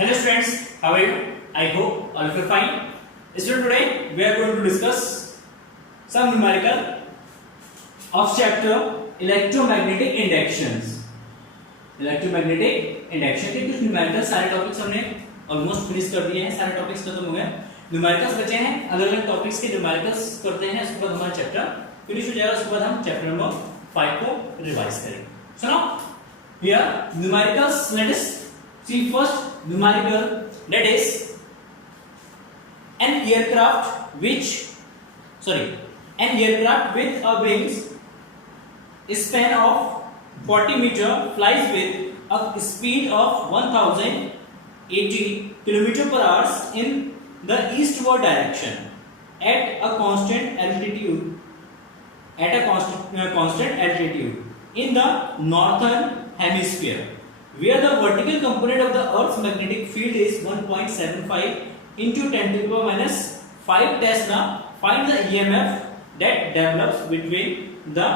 Hello students, how are you? I hope all of you are fine. Students, today we are going to discuss some numerical of chapter electromagnetic inductions. Electromagnetic induction के कुछ numerical सारे topics हमने almost finish कर दिए हैं, सारे topics खत्म हो गए, न्यूमेरिकल्स बचे हैं, अलग अलग टॉपिक्स के न्यूमेरिकल्स करते हैं, उसके बाद हमारा चैप्टर फिनिश हो जाएगा, उसके बाद हम चैप्टर नंबर 5 को रिवाइज करेंगे. So now here numericals, let us see first numerical, that is an aircraft with a wings span of 40 meter flies with a speed of 1080 km per hour in the eastward direction at a constant altitude in the northern hemisphere, where the vertical component of the Earth's magnetic field is 1.75 into 10 to the power minus 5 Tesla. Find the EMF that develops between the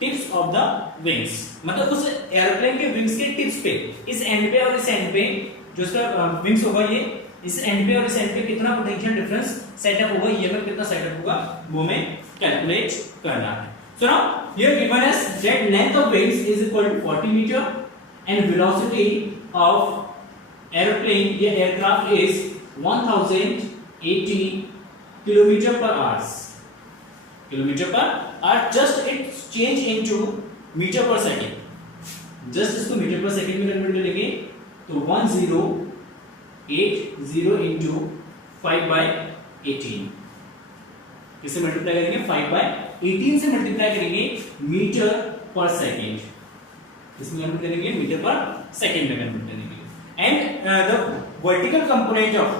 tips of the wings. मतलब उस airplane के wings के tips पे, इस end पे और इस end पे जो इसका विंग्स होगा, ये इस एंड पे और इस एंड पे कितना पोटेंशियल डिफरेंस सेटअप होगा, ईएमएफ कितना सेटअप होगा, वो हमें कैलकुलेट करना है. So now here given as that length of wings is equal to 40 metre and velocity of airplane, ये aircraft is 1080 kilometre per hour. Just it change into metre per second. Just इसको metre per second में convert करेंगे तो 1080 into 5/18. किससे multiply करेंगे? 5/18 से multiply करेंगे metre per second. इसमें कन्वर्ट करेंगे मीटर पर सेकेंड में कन्वर्ट करेंगे. And the vertical component of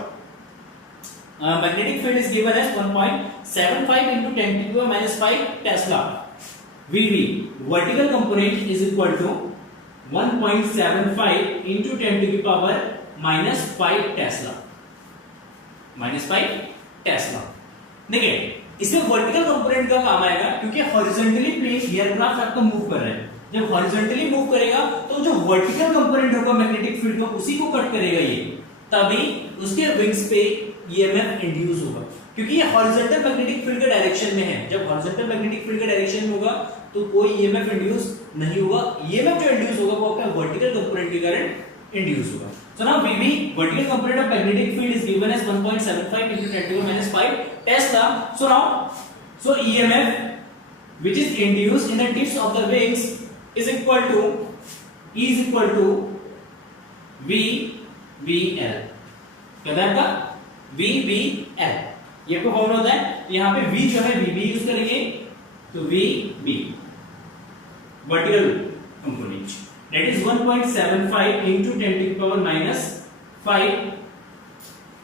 magnetic field is given as 1.75 into 10 to the power minus 5 Tesla. VV vertical component is equal to 1.75 into 10 to the power minus 5 Tesla. देखिए इसमें vertical component का काम आएगा क्योंकि horizontally plane aircraft आपका move कर रहा है. जब हॉरिजॉन्टली मूव करेगा तो जो वर्टिकल कंपोनेंट होगा मैग्नेटिक फील्ड का, उसी को कट करेगा ये, तभी उसके विंग्स पे ईएमएफ इंड्यूस होगा, क्योंकि ये हॉरिजॉन्टल मैग्नेटिक फील्ड के डायरेक्शन में है. जब हॉरिजॉन्टल मैग्नेटिक फील्ड के डायरेक्शन में होगा तो कोई ईएमएफ इंड्यूस नहीं होगा. ईएमएफ जो इंड्यूस होगा वो आपका वर्टिकल कंपोनेंट के कारण इंड्यूस होगा. So now VB vertical component of magnetic field is given as 1.75 into 10 to the minus 5 Tesla. So EMF which is induced in the tips of the wings is equal to VBL. क्या है आपका VBL. ये को formula होता है. यहाँ पे V जो है VB यूज करेंगे तो VB vertical component that is 1.75 into 10 to the power minus 5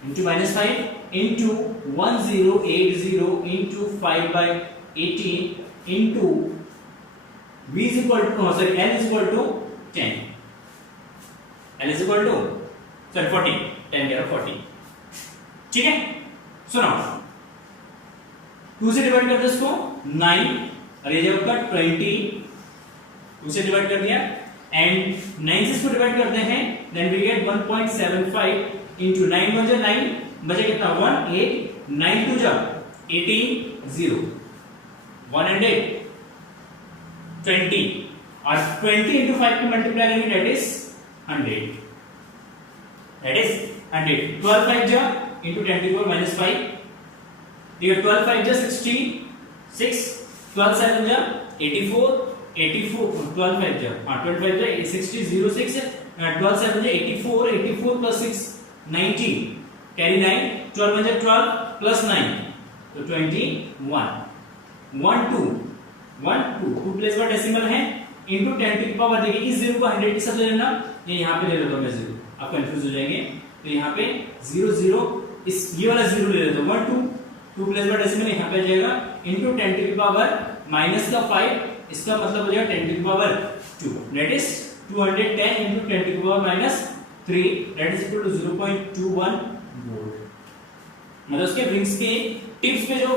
into 1080 into 5/18 into V is equal to L is equal to 10. L is equal to 40. 10 कह रहा 40. ठीक है. सो नाउ 2 से डिवाइड कर दो इसको 9 और ये जब आपका 20, 2 से डिवाइड कर दिया एंड 9 से इसको डिवाइड करते हैं, देन वी गेट 1.75 into 9 1 जा 9 बचा कितना 1 8 9 2 जा 18 0 120 और 20 into 5 की मल्टीप्लाई करेंगे दैट इज 100. 12 5 जा into 10 to the power minus 5. ये 12 5 जा 66, 12 7 जा 84, 12 5 जा 12 5 जा 60 06, 12 7 जा 84 plus 6 90, carry 9, 12 1 जा 12 plus 9 तो 21. 2 प्लेस पर डेसिमल है into 10 to the power. देखिए इस 0 को 100 के साथ ले लेना, ये यहाँ पे ले लेता हूँ मैं 0, आप कंफ्यूज हो जाएंगे. तो यहाँ पे 0 इस ये वाला 0 ले लेते हो 1 2 प्लेस पर डेसिमल यहाँ पे आ जाएगा into 10 to the power minus का 5, इसका मतलब हो जाएगा 10 to the power 2 that is 210 into 10 to the power minus 3 that is equal to 0.21 volt. मतलब उसके विंग्स के टिप्स पे जो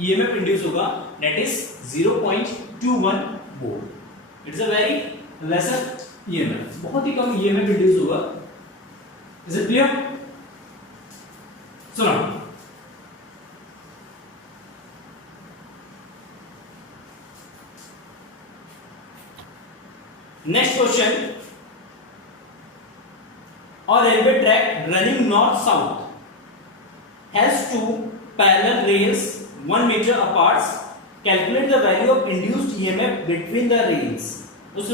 ईएमएफ इंड्यूस होगा that is 0.21 volt. It's a very lesser EMF, बहुत ही कम ईएमएफ इंड्यूस होगा इज इट क्लियर? सुनो, नेक्स्ट क्वेश्चन, और railway track running north south has two parallel rails 1 metre apart, calculate the value of induced EMF between the rails. उस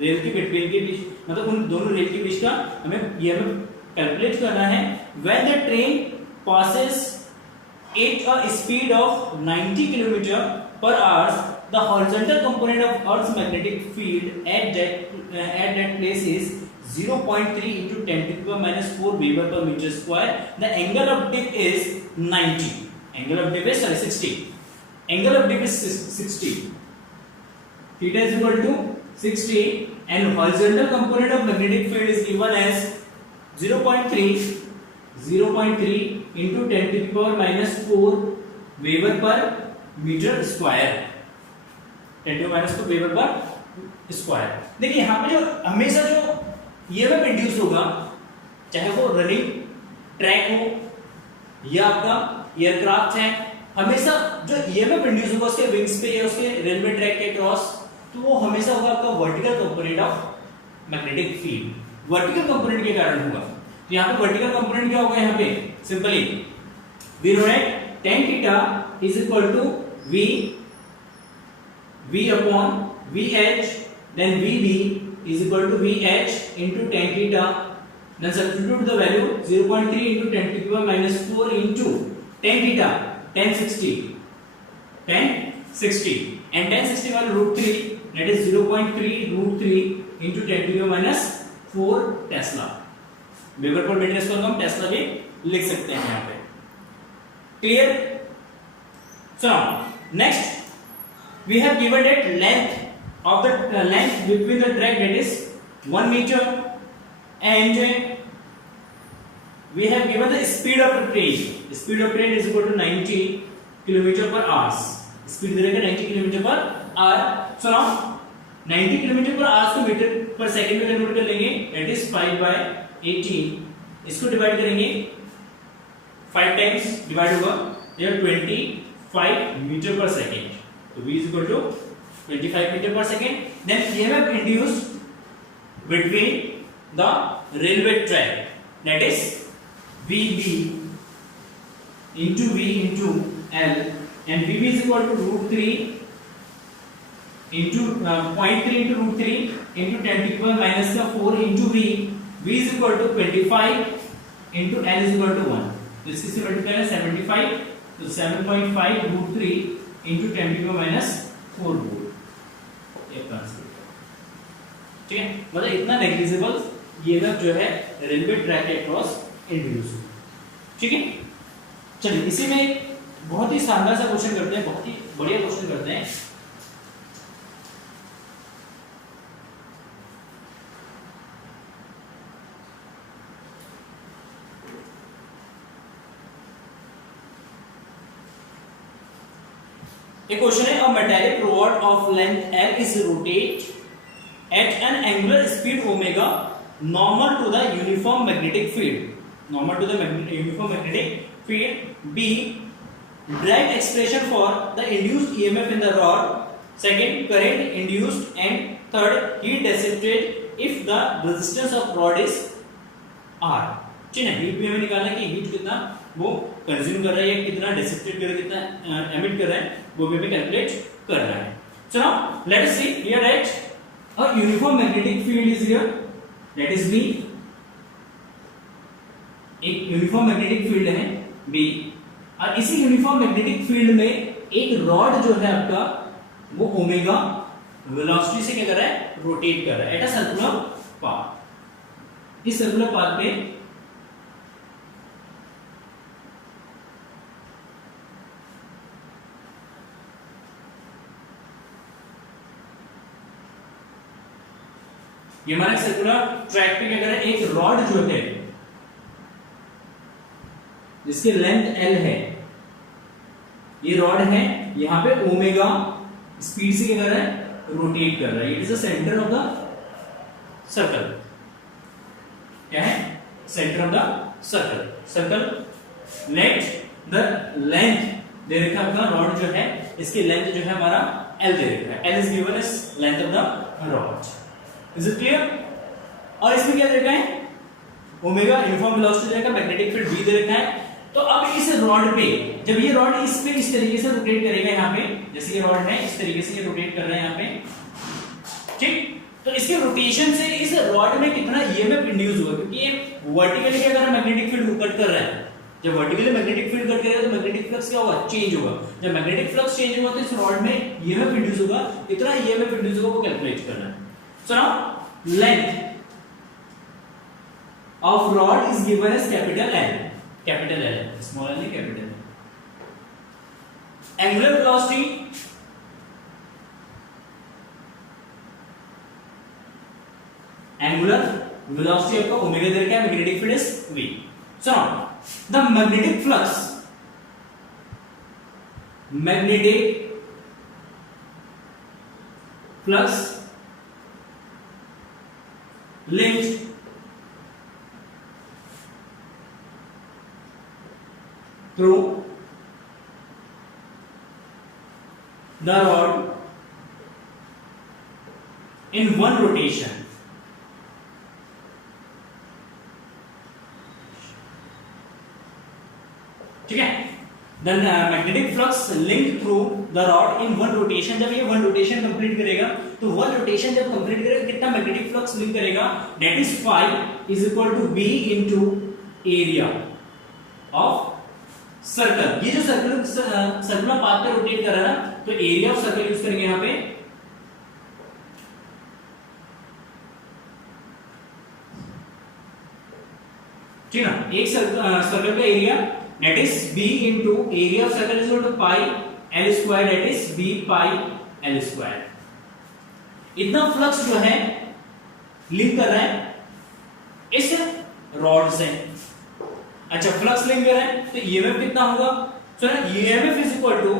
rail की between के बीच, मतलब उन दोनों रेल के बीच का हमें ईएमएफ कैलकुलेट करना है। When the train passes at a speed of 90 kilometre per hour, the horizontal component of earth's magnetic field at that place is 0.3 into 10 to the power minus 4 Weber per meter square. The angle of dip is 90. Angle of dip is 60. Angle of dip is 60. Theta is equal to 60, and horizontal component of magnetic field is given as 0.3 into 10 to the power minus 4 Weber per meter square. 10 to the minus 4 Weber per square. देखिए यहाँ पे जो हमेशा जो EMF induce होगा, चाहे वो running track हो या आपका एयरक्राफ्ट है, हमेशा जो ईएमएफ इंड्यूस होगा उसके विंग्स पे या उसके रेलवे ट्रैक के क्रॉस, तो वो हमेशा होगा आपका vertical component of magnetic field. Vertical component के कारण होगा। तो यहाँ पे वर्टिकल कंपोनेंट क्या होगा? यहाँ पे simply we know that tan theta is equal to v upon vh, then vb is equal to vh into tan theta, then substitute the value 0.3 into 10 to the power minus 4 into tan theta, tan 60 and tan 60 value root 3, that is 0.3 root 3 into 10 to the power minus 4 tesla. Weber per metre square को हम tesla भी लिख सकते हैं यहाँ पे। Clear? So next we have given it length of the length between the track, that is 1 meter, and we have given the speed of the train. Speed of train is equal to 90 km per hour. Speed देगा 90 km per hour. So now 90 km per hour को metre पर second में convert कर लेंगे, that is 5/18। इसको divide करेंगे, 5 times divide होगा, यह 25 मीटर पर सेकंड। तो v is equal to 25 meter per second. Then EMF induced between the railway track, that is VB into V into L, and VB is equal to root 3 into 0.3 into root 3 into 10 to the power minus 4 into V. V is equal to 25 into L is equal to 1. This is multiplied by 75, so 7.5 root 3 into 10 to the power minus 4 volt. ठीक है, मतलब इतना negligible EMF जो है railway track के cross induce हो। ठीक है, चलिए इसी में एक बहुत ही शानदार सा क्वेश्चन करते हैं, बहुत ही बढ़िया क्वेश्चन करते हैं। एक क्वेश्चन है, अ metallic rod of length L is rotate at an angular speed omega normal to the uniform magnetic field. Normal to the uniform magnetic field. B, write expression for the induced EMF in the rod. Second, current induced, and third, heat dissipated if the resistance of rod is R. ठीक है, heat भी हमें निकालना है कि heat कितना वो consume कर रहा है या कितना डिसिपेट कर रहा है, कितना एमिट कर रहा है, वो भी हमें कैलकुलेट करना है। So now let us see here that a uniform magnetic field is here, that is B. एक यूनिफॉर्म मैग्नेटिक फील्ड है B, और इसी यूनिफॉर्म मैग्नेटिक फील्ड में एक रॉड जो है आपका वो ओमेगा वेलोसिटी से क्या कर रहा है, रोटेट कर रहा है एट अ सर्कुलर पाथ। इस सर्कुलर पाथ पे ये हमारे सर्कुलर ट्रैक पे क्या कर रहा है, एक रॉड जो है जिसकी लेंथ L है, ये रॉड है, यहां पे ओमेगा स्पीड से क्या कर रहा है, रोटेट कर रहा है। It is the centre of the circle. क्या है, centre of the circle. Circle let the length दे रखा है अपना रॉड जो है, इसकी लेंथ जो है हमारा L दे रखा है। L is given as length of the rod. Is it clear? और इसमें क्या दे रखा है? ओमेगा यूनिफॉर्म वेलोसिटी दे रखा है, मैग्नेटिक फील्ड V दे रखा है। तो अब इस रॉड पे जब ये रॉड इस पे इस तरीके से रोटेट करेगा, यहाँ पे जैसे ये रॉड है इस तरीके से ये रोटेट कर रहा है यहाँ पे, ठीक, तो इसके रोटेशन से इस रॉड में कितना ईएमएफ इंड्यूस होगा, क्योंकि ये वर्टिकली क्या कर रहा है, मैग्नेटिक फील्ड कट कर रहा है। जब वर्टिकली मैग्नेटिक फील्ड कट करेगा तो मैग्नेटिक फ्लक्स क्या होगा, चेंज होगा। जब मैग्नेटिक फ्लक्स चेंज होगा तो इस रॉड में ईएमएफ इंड्यूस होगा, कितना ईएमएफ इंड्यूस होगा वो कैलकुलेट करना है। So now length of rod is given as capital L, capital L, small l नहीं कैपिटल। एंगुलर वेलोसिटी आपका ओमेगा दे रखा है, magnetic field is V। So now the magnetic flux linked through the rod in one rotation ठीक है। The magnetic flux link through the rod in one rotation, जब ये one rotation complete करेगा तो वन रोटेशन जब complete करेगा कितना magnetic flux link करेगा, that is phi is equal to b into area of circle. ये जो सर्कुलर पाथ पे रोटेट कर रहा है ना, तो एरिया ऑफ सर्कल यूज करेंगे यहां पे, ठीक है ना। एक सर्कल का area that is b into area of circle is equal to pi l square, that is b pi l square। इतना फ्लक्स जो है लिंक कर रहा है इस रॉड से। अच्छा, फ्लक्स लिंक कर रहा है तो ईएमएफ कितना होगा, सो ना EMF is equal to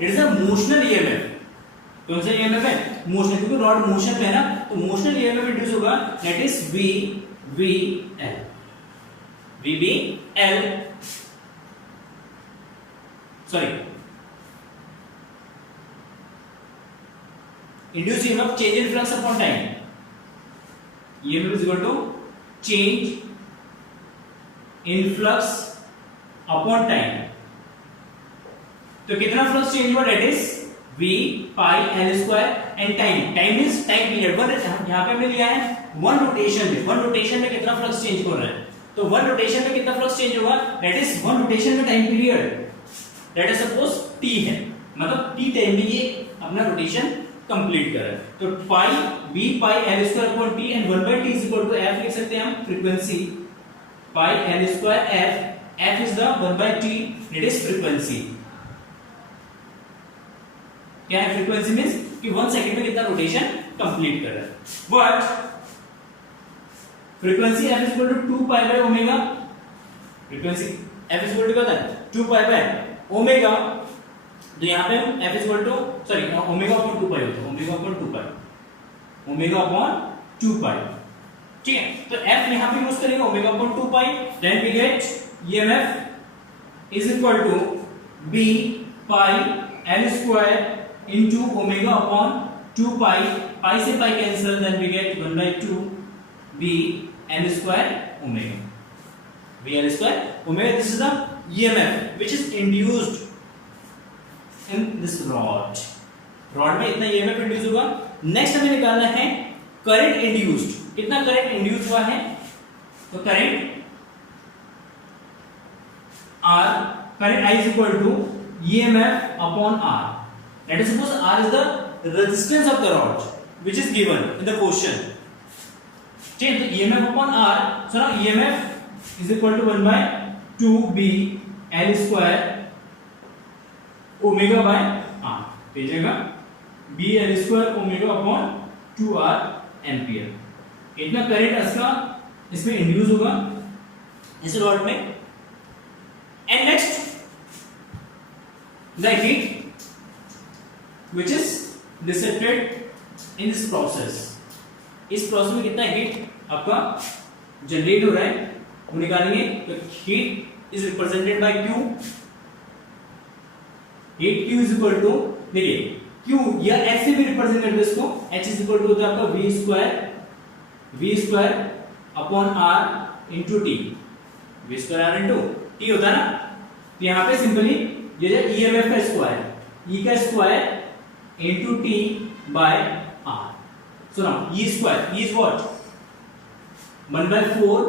it is a motional EMF. कौन सा ईएमएफ है, मोशनल, क्योंकि रॉड मोशन में है ना, तो मोशनल ईएमएफ इंड्यूस होगा, that is VBL, sorry, induced EMF change in flux upon time, EMF is equal to change in flux upon time। तो कितना फ्लक्स चेंज हुआ, that is V pi L square, and time is time period. यहाँ पे हमने लिया है one rotation में कितना फ्लक्स चेंज हो रहा है, तो वन रोटेशन में कितना फ्लक्स चेंज होगा, दैट इज वन रोटेशन में time period, that is suppose t है, मतलब t टाइम में ये अपना रोटेशन कंप्लीट कर रहा है। तो पाई b pi L square upon t and 1/t is equal to f लिख सकते हैं हम, frequency pi L square f is the 1/t, that is frequency. क्या है फ्रीक्वेंसी, मींस कि 1 सेकंड में कितना रोटेशन कंप्लीट कर रहा है। But frequency f is equal to 2 pi by omega, frequency f is equal to क्या है 2 pi by ओमेगा, तो यहां पे f is equal to sorry omega upon 2 pi होता है, ओमेगा अपॉन 2 pi, ठीक है। तो f यहां पे यूज करेंगे omega upon 2 pi, then we get EMF is equal to b pi L square into omega upon 2 pi, pi से pi cancel, then we get 1/2 b L square omega, This is the EMF which is induced in this rod में इतना EMF induce होगा। Next हमें निकालना है current induced, कितना current induce हुआ है, तो current I is equal to EMF upon R, that is suppose R is the resistance of the rod which is given in the question, ठीक है। तो EMF upon R, so now EMF is equal to 1/2 b L square omega by R, भेजेगा b L square omega upon 2R ampere. इतना current इसमें induce होगा इस rod में। And next the heat which is dissipate in this process, इस process में कितना heat आपका जनरेट हो रहा है वो निकालेंगे। तो heat is represented by Q, heat Q is equal to, देखिए Q या H से भी रिप्रेजेंट करते हैं इसको, H इज इक्वल टू होता है आपका V square upon R into T, V square R into T होता है ना। तो यहाँ पे सिंपली ये जो EMF का स्क्वायर, E का square into T by R। So now E square, E is what 1/4,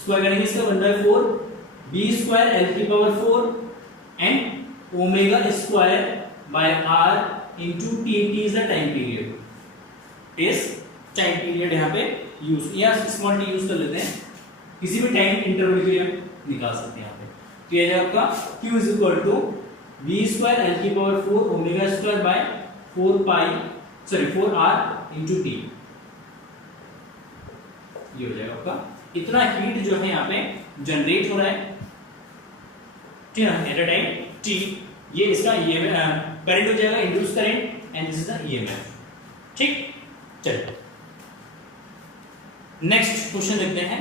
square करेंगे इसका 1/4 B स्क्वायर L की power 4 and omega square by R into T, T is the time period, इस time period यहाँ पे use या small T use कर लेते हैं, किसी भी टाइम इंटरवल के लिए निकाल सकते हैं यहाँ पे। तो ये आपका Q is equal to V square L की power 4 omega square by 4R into T, ये हो जाएगा आपका। इतना हीट जो है यहाँ पे जनरेट हो रहा है, ठीक है, एट अ टाइम टी। ये इसका करंट हो जाएगा, induce current, and this is the EMF. ठीक, चलिए नेक्स्ट क्वेश्चन देखते हैं।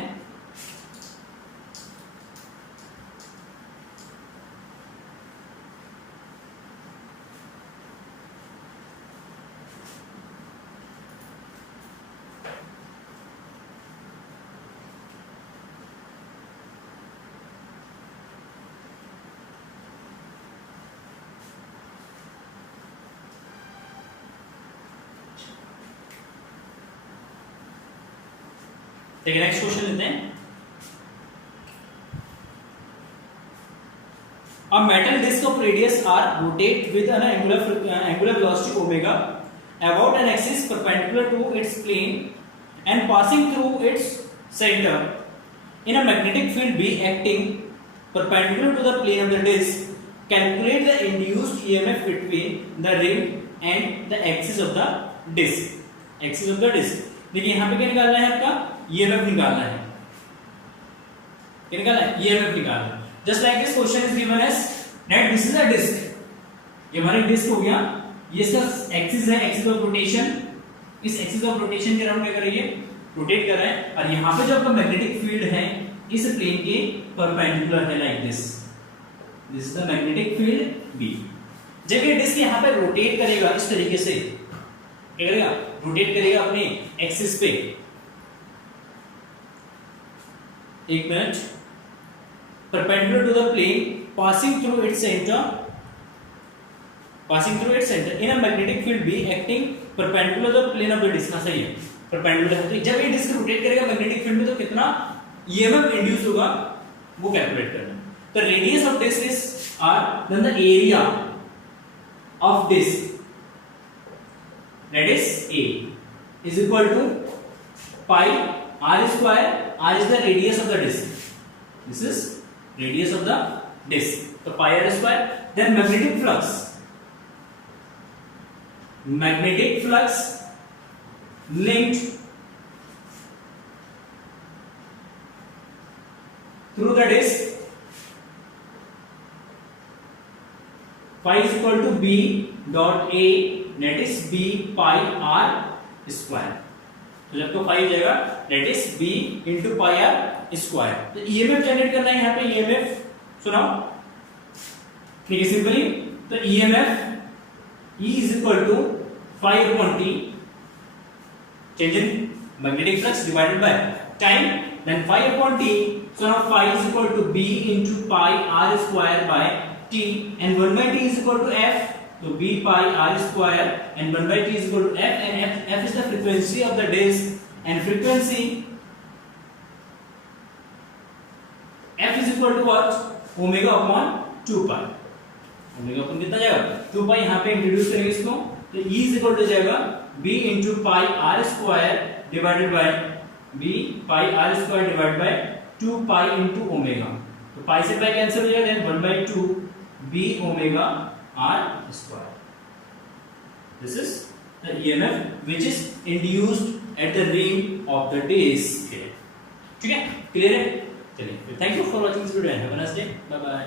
ठीक है, नेक्स्ट क्वेश्चन लेते हैं। A metal disc of radius r rotate with an angular velocity omega about an axis perpendicular to its plane and passing through its center in a magnetic field B acting perpendicular to the plane of the disc. Calculate the induced EMF between the ring and the axis of the disc. Axis of the disc. देखिए यहाँ पे क्या निकालना है आपका, EMF निकालना है, क्या निकालना है, EMF निकालना है। Just like this question is given as that this is a disc, ये हमारा डिस्क हो गया, ये इसका एक्सिस है, एक्सिस ऑफ रोटेशन, इस एक्सिस ऑफ रोटेशन के अराउंड क्या कर रही है, रोटेट कर रहा है। और यहाँ पे जो आपका मैग्नेटिक फील्ड है इस प्लेन के परपेंडिकुलर है, like this is the magnetic field B। जब ये डिस्क यहाँ पे रोटेट करेगा इस तरीके से, क्या करेगा, रोटेट करेगा अपने एक्सिस पे, एक minute, perpendicular to the plane passing through its center in a magnetic field B acting perpendicular to the plane of the disc। हाँ सही है, perpendicular है। तो जब ये डिस्क रोटेट करेगा मैग्नेटिक फील्ड में तो कितना EMF इंड्यूस होगा वो कैलकुलेट करना है। तो radius of disc is R, then the area of disc, that is A, is equal to pi R square, R is the radius of the disc, this is radius of the disc, so pi R square। then magnetic flux linked through the disc, phi is equal to B dot A, that is B pi R square। तो जब तो पाई हो जाएगा that is B into pi R square। तो EMF generate करना है यहाँ पे, EMF सुनाओ, ठीक है, सिंपली तो EMF E is equal to phi upon T, change in magnetic flux divided by time, then phi upon T, so now phi is equal to B into pi R square by T, and 1 by T is equal to F, so B pi R square and 1 by T is equal to F, and F is the frequency of the disc, and frequency F is equal to what, omega upon 2 pi, omega अपन कितना जाएगा 2 पाई, यहाँ पे introduce करेंगे इसको, तो E is equal to जाएगा B into pi R square divided by B pi R square divided by 2 pi into omega, तो pi से pi कैंसिल हो जाएगा, then 1 by 2 B omega R square। This is the EMF which is induced at the ring of the disc। ठीक है, clear है, चलिए, thank you for watching this video, have a nice day, bye bye.